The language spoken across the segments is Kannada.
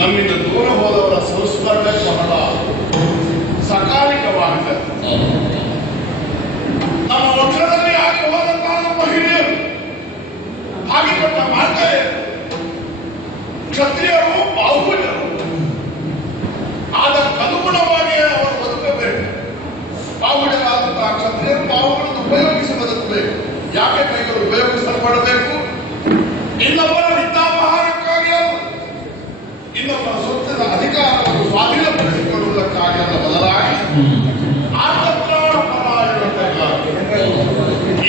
ನಮ್ಮಿಂದ ದೂರ ಹೋದವರ ಸಂಸ್ಮರಣೆ ಬಹಳ ಸಕಾಲಿಕವಾಗಿದೆ. ನಮ್ಮ ವಕ್ಷದಲ್ಲಿ ಆಗಿ ಹೋದಂತಹ ನಮ್ಮ ಹಿರಿಯರು ಹಾಕಿಕೊಟ್ಟ ಮಾತೆ ಕ್ಷತ್ರಿಯರು ಬಾಹುಜರು ಅದಕ್ಕನುಗುಣವಾಗಿ ಅವರು ಬದುಕಬೇಕು. ಬಾಹುಜರಾದಂತಹ ಕ್ಷತ್ರಿಯರು ಬಾಹುಗಳನ್ನು ಉಪಯೋಗಿಸಿ ಬದುಕಬೇಕು. ಯಾಕೆ ಕೈಗಳು ಉಪಯೋಗಿಸಲ್ಪಡಬೇಕು? ಇನ್ನೊಬ್ಬರ ವಿದ್ಯಾಪಹಾರಕ್ಕಾಗಿ ಅಲ್ಲ, ಇನ್ನೊಬ್ಬರ ಸ್ವತ್ತಿನ ಅಧಿಕಾರವನ್ನು ಸ್ವಾಧೀನಪಡಿಸಿಕೊಳ್ಳುವುದಕ್ಕಾಗಿ ಅಲ್ಲ, ಬದಲಾಗಿ ಆತ್ಮಪ್ರಾಣ ಪರಾಯಣತೆಗಾಗಿ.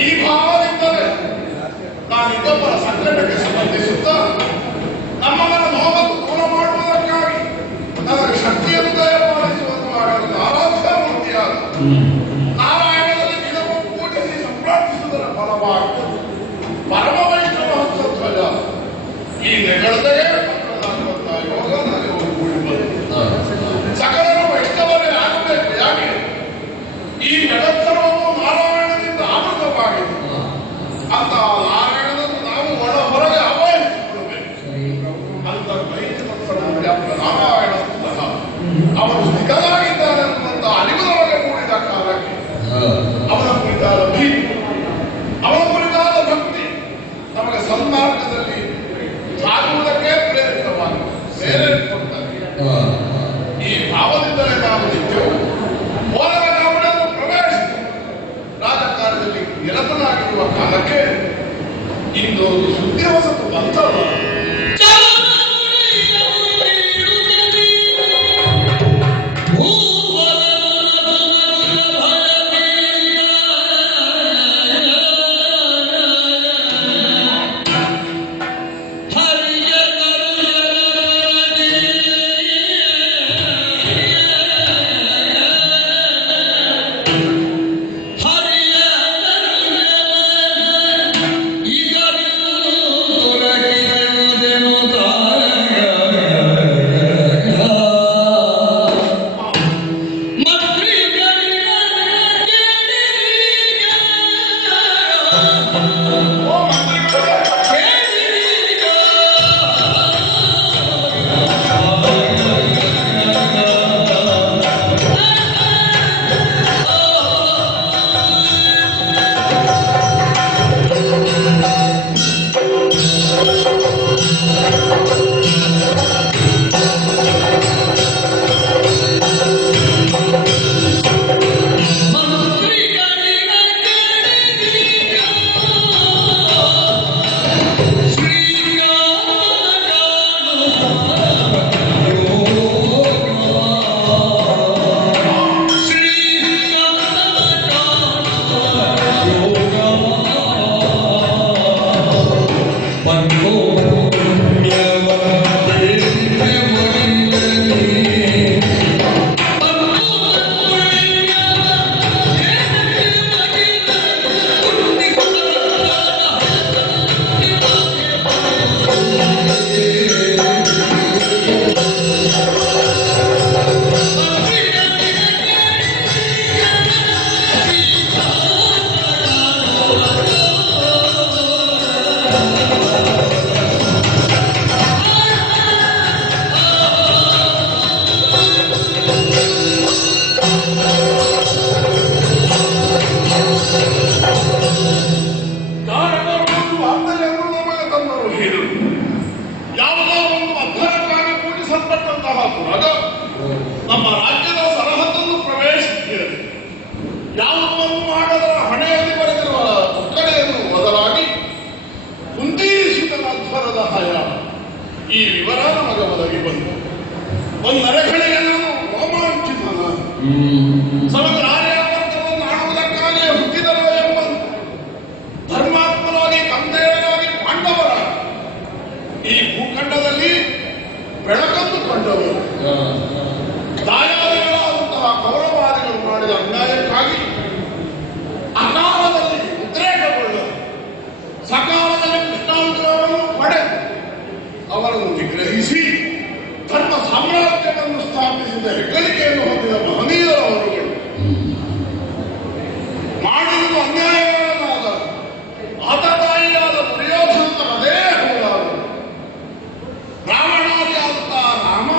ಈ ಭಾವದಿಂದಲೇ ನಾನು ಇನ್ನೊಬ್ಬರ ಸಂಕಟಕ್ಕೆ ಸಂಬಂಧಿಸುತ್ತಾ ನಮ್ಮನ್ನು ನೋವನ್ನು ದೂರ ಮಾಡುವುದಕ್ಕಾಗಿ ನನಗೆ ಶಕ್ತಿಯನ್ನು ದಯಪಾಲಿಸುವುದು ಆಗಲು ಆರಾಧ್ಯ ಮೂರ್ತಿಯಾದ ನಾರಾಯಣದಲ್ಲಿ ದಿನವೂ ಪೂಜಿಸಿ ಸಂಪ್ರಾರ್ಥಿಸುವುದರ ಫಲವಾಗಿ ಪರಮ ವೈಷ್ಣವ ಹಸ್ತಧ್ವಜ ಈ ನೆಗಳದೆಗೆ ಯೋಗ ನನಗೆ ಒಗ್ಗೂಡಿ ಬಂತು. ಸಕಲರು ವೈಷ್ಣವರೇ ಆಗಬೇಕು. ಯಾಕೆ ಈ ಜಗತ್ತರವನ್ನು ನಾರಾಯಣದಿಂದ ಆವೃತವಾಗಿದೆ. ಅಂತ ನಾರಾಯಣನನ್ನು ನಾವು ಒಳ ಹೊರಗೆ ಆವಾಹಿಸಿಕೊಳ್ಳಬೇಕು. ಅಂತ ನಾರಾಯಣ ಅವರು ಸ್ಥಿತರಾಗಿದ್ದಾರೆ ಅನ್ನುವಂಥ ಅರಿವಿನೊಳಗೆ ಮೂಡಿದ ಕಾಲಕ್ಕೆ ಅವರ ಕುರಿತಾದ ಭೀತಿ, ಅವರ ಕುರಿತಾದ ಭಕ್ತಿ ನಮಗೆ ಸನ್ಮಾರ್ಗದಲ್ಲಿ ಸಾಗುವುದಕ್ಕೆ ಪ್ರೇರಿತಕೊಡ್ತಾರೆ. ಈ ಭಾವದಿಂದಲೇ ನಾವು ನಿತ್ಯವು ಹೋರಾಟ ಗಾವಣೆಯನ್ನು ಪ್ರವೇಶಿಸಿ ರಾಜಕಾರಣದಲ್ಲಿ ನಿರತನಾಗಿರುವ ಕಾಲಕ್ಕೆ ಇಂದು ಸುದ್ದಿ ಹೊಸತು ಬಂತಲ್ಲ. ನಮ್ಮ ರಾಜ್ಯದ ಸರಹದ್ದನ್ನು ಪ್ರವೇಶಿಸಿದೆ. ಯಾವುದನ್ನು ಮಾಡದರ ಹಣೆಯಲ್ಲಿ ಬರೆದಿರುವ ಮುಕ್ಕಡೆಯನ್ನು ಬದಲಾಗಿ ಕುಂದೀಶಿತನ ಅಧ್ವರದ ಹಯ ಈ ವಿವರ ನಮಗೆ ಒದಗಿ ಬಂತು. ಒಂದರೆಗಳಿಗೆ ನಾನು ರೋಮಾಂಚಿತನ ಸಮಗ್ರ ಆರ್ಯಾವರ್ತವನ್ನು ಆಳುವುದಕ್ಕಾಗಿ ಹುಟ್ಟಿದರು ಎಂಬಂತೆ ಧರ್ಮಾತ್ಮರಾಗಿ ಕಂದೇವರಾಗಿ ಪಾಂಡವರ ಈ ಭೂಖಂಡದಲ್ಲಿ ಬೆಳಕನ್ನು ಕಂಡವರು. ದಾಯಾದಿಗಳಾದಂತಹ ಕೌರವಾದಿಗಳು ಮಾಡಿದ ಅನ್ಯಾಯಕ್ಕಾಗಿ ಅಕಾಲದಲ್ಲಿ ಉದ್ರೇಕಗೊಳ್ಳಲು ಸಕಾಲದಲ್ಲಿ ಕೃಷ್ಣಾಂತರವನ್ನು ಪಡೆದು ಅವರನ್ನು ನಿಗ್ರಹಿಸಿ ಧರ್ಮ ಸಾಮ್ರಾಜ್ಯವನ್ನು ಸ್ಥಾಪಿಸಿದ ಹೆಗ್ಗಳಿಕೆಯನ್ನು ಹೊಂದಿದ ಮಹನೀಯರವರುಗಳು ಮಾಡಿರುವುದು ಅನ್ಯಾಯವಾದ ಆತತಾಯಿಯಾದ ದುರ್ಯೋಧನ ಅದೇ ಹೋರಾದರು. ರಾವಣಾದಿಯಾದಂತಹ ರಾಮ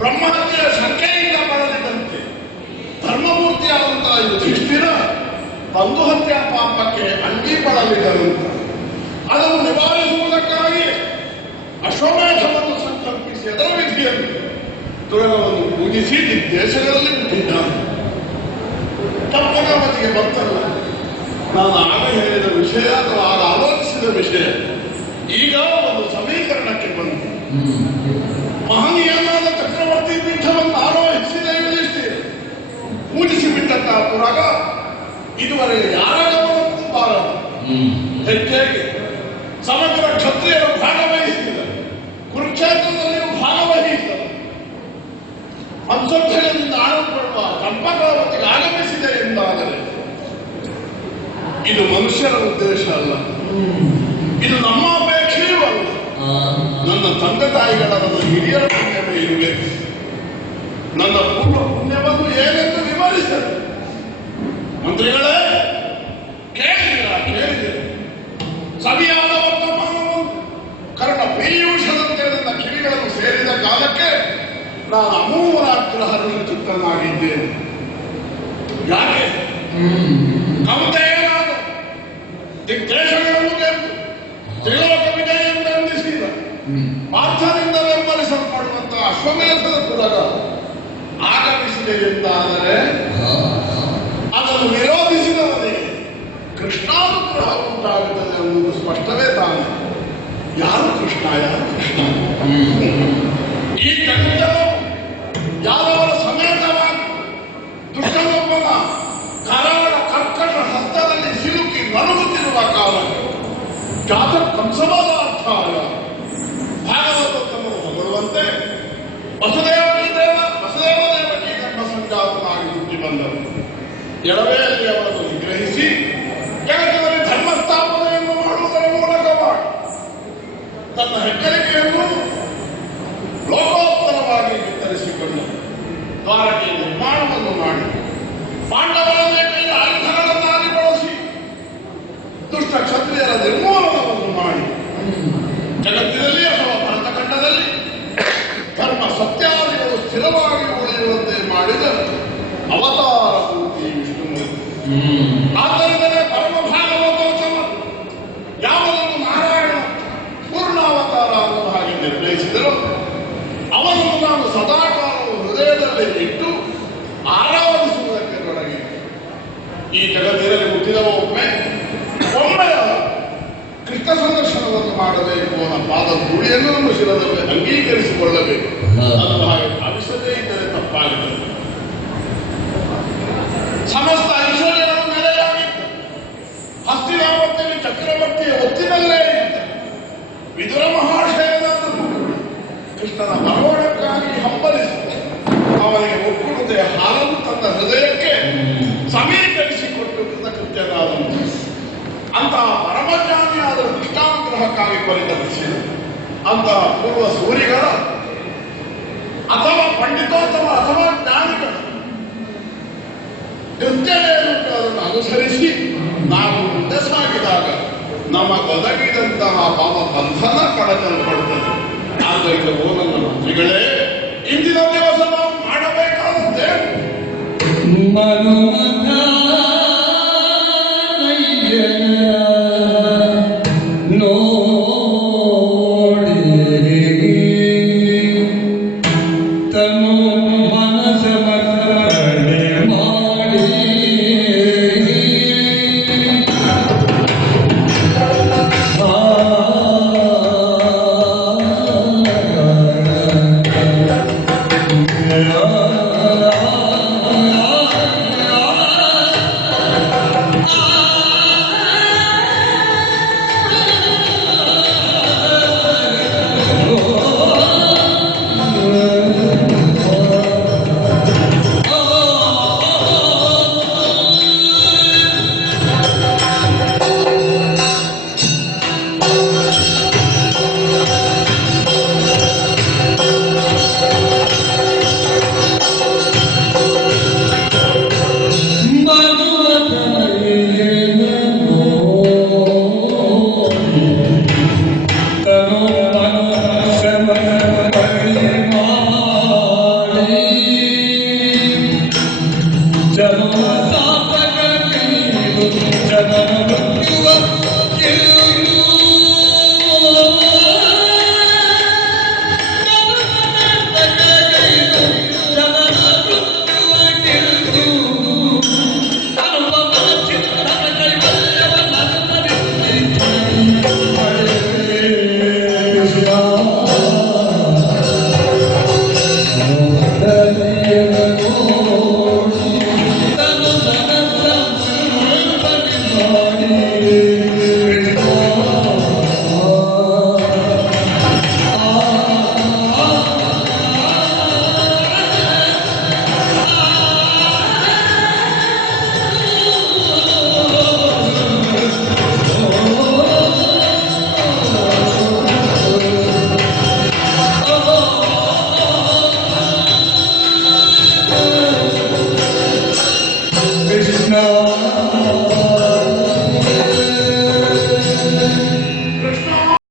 ಬ್ರಹ್ಮಹತ್ಯೆಯ ಶಂಕೆಯಿಂದ ಬಳಲಿದಂತೆ ಧರ್ಮಮೂರ್ತಿಯಾದಂತಹ ಯುಧಿಷ್ಠಿರ ಬಂಧುಹತ್ಯಾ ಪಾಪಕ್ಕೆ ಅಂಗಿ ಬಳಲಿದರು. ಅದನ್ನು ನಿವಾರಿಸುವುದಕ್ಕಾಗಿ ಅಶ್ವಮೇಧವನ್ನು ಸಂಕಲ್ಪಿಸಿ ಅದರ ವಿಧಿಯಲ್ಲಿ ತುರಗವನ್ನು ಪೂಜಿಸಿ ದೇಶಗಳಲ್ಲಿ ಹುಟ್ಟಿದ್ದಾನೆ. ತಪ್ಪನಾವತಿಗೆ ಭಕ್ತರು ನಾನು ಆಗ ಹೇಳಿದ ವಿಷಯ ಅಥವಾ ಆಗ ಆಲೋಚಿಸಿದ ವಿಷಯ ಈಗ ಒಂದು ಸಮೀಕರಣಕ್ಕೆ ಬಂತು. ಮಹನೀಯನಾದ ಚಕ್ರವರ್ತಿ ಪೀಠವನ್ನು ಆರೋಹಿಸಿದ ಯುಧಿಷ್ಠಿರ ಪೂಜಿಸಿ ಬಿಟ್ಟಂತಹ ತುರಗ ಇದುವರೆಗೆ ಯಾರ ಗಮನಕ್ಕೂ ಬಾರದು. ಹೆಚ್ಚಾಗಿ ಸಮಗ್ರ ಕುರುಕ್ಷೇತ್ರದಲ್ಲಿಯೂ ಭಾಗವಹಿಸಲು ಸಂಸರ್ಗದಿಂದ ಆಳಲ್ಪಡುವ ಚಂಪಕಾವತಿಗೆ ಆಗಮಿಸಿದೆ ಎಂದಾದರೆ ಇದು ಮನುಷ್ಯರ ಉದ್ದೇಶ ಅಲ್ಲ, ಇದು ನಮ್ಮ ಅಪೇಕ್ಷೆಯೂ ಅಲ್ಲ. ನನ್ನ ತಂದೆ ತಾಯಿಗಳ ನನ್ನ ಹಿರಿಯರ ಪುಣ್ಯವೇ ಇರಬೇಕು. ನನ್ನ ಪೂರ್ವ ಪುಣ್ಯವನ್ನು ಏನೆಂದು ವಿವರಿಸಲು ಮಂತ್ರಿಗಳೇ ಕೇಳಿದಿರ ಸರಿಯಾದ ವರ್ತಮಾನವನ್ನು ಕರ್ಣ ಪೀಯೂಷದಂತೆ ನನ್ನ ಕಿವಿಗಳನ್ನು ಸೇರಿದ ಕಾಲಕ್ಕೆ ನಾನು ಅಮೂಲಾಗ್ರಹರನ್ನು ಚಿತ್ತನಾಗಿದ್ದೇನೆ. ಯಾಕೆ ಕವಿತೆಯೇನಾದ ದಿಗ್ದೇಶಗಳನ್ನು ಗೆದ್ದು ತ್ರಿಲೋಕ ವಿಜಯವನ್ನು ಅಂದಿಸಿದ ಪಾರ್ಥನಿಂದ ಬೆಂಬಲಿಸಲ್ಪಡುವಂತಹ ಅಶ್ವಮೇಧದ ಪುರಗ ಆಗಮಿಸಿದೆ ಎಂದಾದರೆ ಅದನ್ನು ವಿರೋಧಿಸಿದವನಿಗೆ ಕೃಷ್ಣಾನುಗ್ರಹ ಉಂಟಾಗುತ್ತದೆ ಅನ್ನುವುದು ಸ್ಪಷ್ಟವೇ ತಾನೆ. ಯಾರು ಕೃಷ್ಣ, ಯಾರು ಕೃಷ್ಣ? ಈ ಜಗತ್ತನ್ನು ಯಾದವರ ಸಮೇತವಾಗಿ ದುಷ್ಟನೊಬ್ಬನ ಕರಾಳ ಕರ್ಕಟ ಹಸ್ತದಲ್ಲಿ ಸಿಲುಕಿ ನಡುಗುತ್ತಿರುವ ಕಾಲ ಜಾತ ಕಂಸವಾದ ಅರ್ಥ ಭಾಗವತೋತ್ತಮರು ಹೊಗಳುವಂತೆ ವಸುದೇವದೇವಕಿ ಗರ್ಭ ಸಂಜಾತನಾಗಿ ಹುಟ್ಟಿ ಬಂದರು. ಎಡವೆಯಲ್ಲಿ ಅವರನ್ನು ನಿಗ್ರಹಿಸಿ ಜಗತ್ತಿನಲ್ಲಿ ಧರ್ಮಸ್ಥಾಪನೆಯನ್ನು ಮಾಡುವುದರ ಮೂಲಕವಾಗಿ ತನ್ನ ಹೆಗ್ಗಳಿಕೆಯನ್ನು ಲೋಕೋತ್ತರವಾಗಿ ವಿತರಿಸಿಕೊಂಡು ದ್ವಾರಕೆಯ ನಿರ್ಮಾಣವನ್ನು ಮಾಡಿ ಪಾಂಡವರನ್ನೇ ಕೈಯ ಆಯುಧಗಳನ್ನಾಗಿ ಬಳಸಿ ದುಷ್ಟ ಕ್ಷತ್ರಿಯರ ನಿರ್ಮೂಲನವನ್ನು ಮಾಡಿ ಜಗತ್ತಿನಲ್ಲಿ ಅಥವಾ ಭರತಖಂಡದಲ್ಲಿ ಧರ್ಮ ಸತ್ಯಾದಿಗಳು ಸ್ಥಿರವಾಗಿ ಉಳಿಯುವಂತೆ ಮಾಡಿದ ಅವತಾರ ಮೂರ್ತಿ ವಿಷ್ಣುಮೂರ್ತಿ. ಆದ್ದರಿಂದಲೇ ಪರಮ ಭಾಗವತೋತ್ತಮ ಯಾವುದನ್ನು ನಾರಾಯಣ ಪೂರ್ಣಾವತಾರ ಅನ್ನುವ ಹಾಗೆ ನಿರ್ಣಯಿಸಿದರು. ಅವನನ್ನು ನಾನು ಸದಾಕಾಲವು ಹೃದಯದಲ್ಲಿ ಇಟ್ಟು ಆರಾಧಿಸುವುದಕ್ಕೆ ತೊಡಗಿ ಈ ಜಗತ್ತಿನಲ್ಲಿ ಹುಟ್ಟಿದವ ಒಮ್ಮೆ ಕೃಷ್ಣ ಸಂದರ್ಶನವನ್ನು ಮಾಡಬೇಕು, ಅವನ ಪಾದ ಧೂಳಿಯನ್ನು ನಮ್ಮ ಶಿರದಲ್ಲಿ ಅಂಗೀಕರಿಸಿಕೊಳ್ಳಬೇಕು ಅನ್ನುವ ಹಾಗೆ ಭಾವಿಸದೇ ಇದ್ದರೆ ತಪ್ಪಾಗಿದೆ. ಸಮಸ್ತ ಐಶ್ವರ್ಯಗಳು ನೆಲೆಯಾಗಿತ್ತು. ಹಸ್ತಿನಾವತಿಯಲ್ಲಿ ಚಕ್ರವರ್ತಿಯ ಒತ್ತಿನಲ್ಲೇ ಇದ್ದ ವಿದುರ ಮಹಾಶಯನನ್ನು ಕೃಷ್ಣನ ಬರೋಣಕ್ಕಾಗಿ ಹಂಬಲಿಸಿದ ಅವನಿಗೆ ಒಕ್ಕುಡುತ್ತೆ ಹಾಲನ್ನು ತನ್ನ ಹೃದಯಕ್ಕೆ ಸಮೀಕರಿಸಿಕೊಟ್ಟು ಕೃತಕೃತ್ಯನಾದನು. ಅಂತಹ ಪರಮಜ್ಞಾನಿಯಾದ ಕೃಷ್ಣಾನುಗ್ರಹಕ್ಕಾಗಿ ಪರಿತಪಿಸಿದ ಅಂತಹ ಪೂರ್ವ ಸೂರಿಗಳ ಅಥವಾ ಪಂಡಿತೋತ್ತಮ ಅಥವಾ ಜ್ಞಾನಿಗಳ ಕೃತ್ಯವೇನುಂಟು ಅದನ್ನು ಅನುಸರಿಸಿ ನಾವು ಮುಂದೆ ಸಾಗಿದಾಗ ನಮಗೊದಗಿದಂತಹ ಪಾಪ ಬಂಧನ ಕಳಕಲ್ಪಡುತ್ತದೆ. ಆದ್ದರಿಂದ ಓ ನನ್ನ ಮಂತ್ರಿಗಳೇ, ಇಂದಿನ ದಿವಸ ನಾವು ಮಾಡಬೇಕಾದಂತೆ No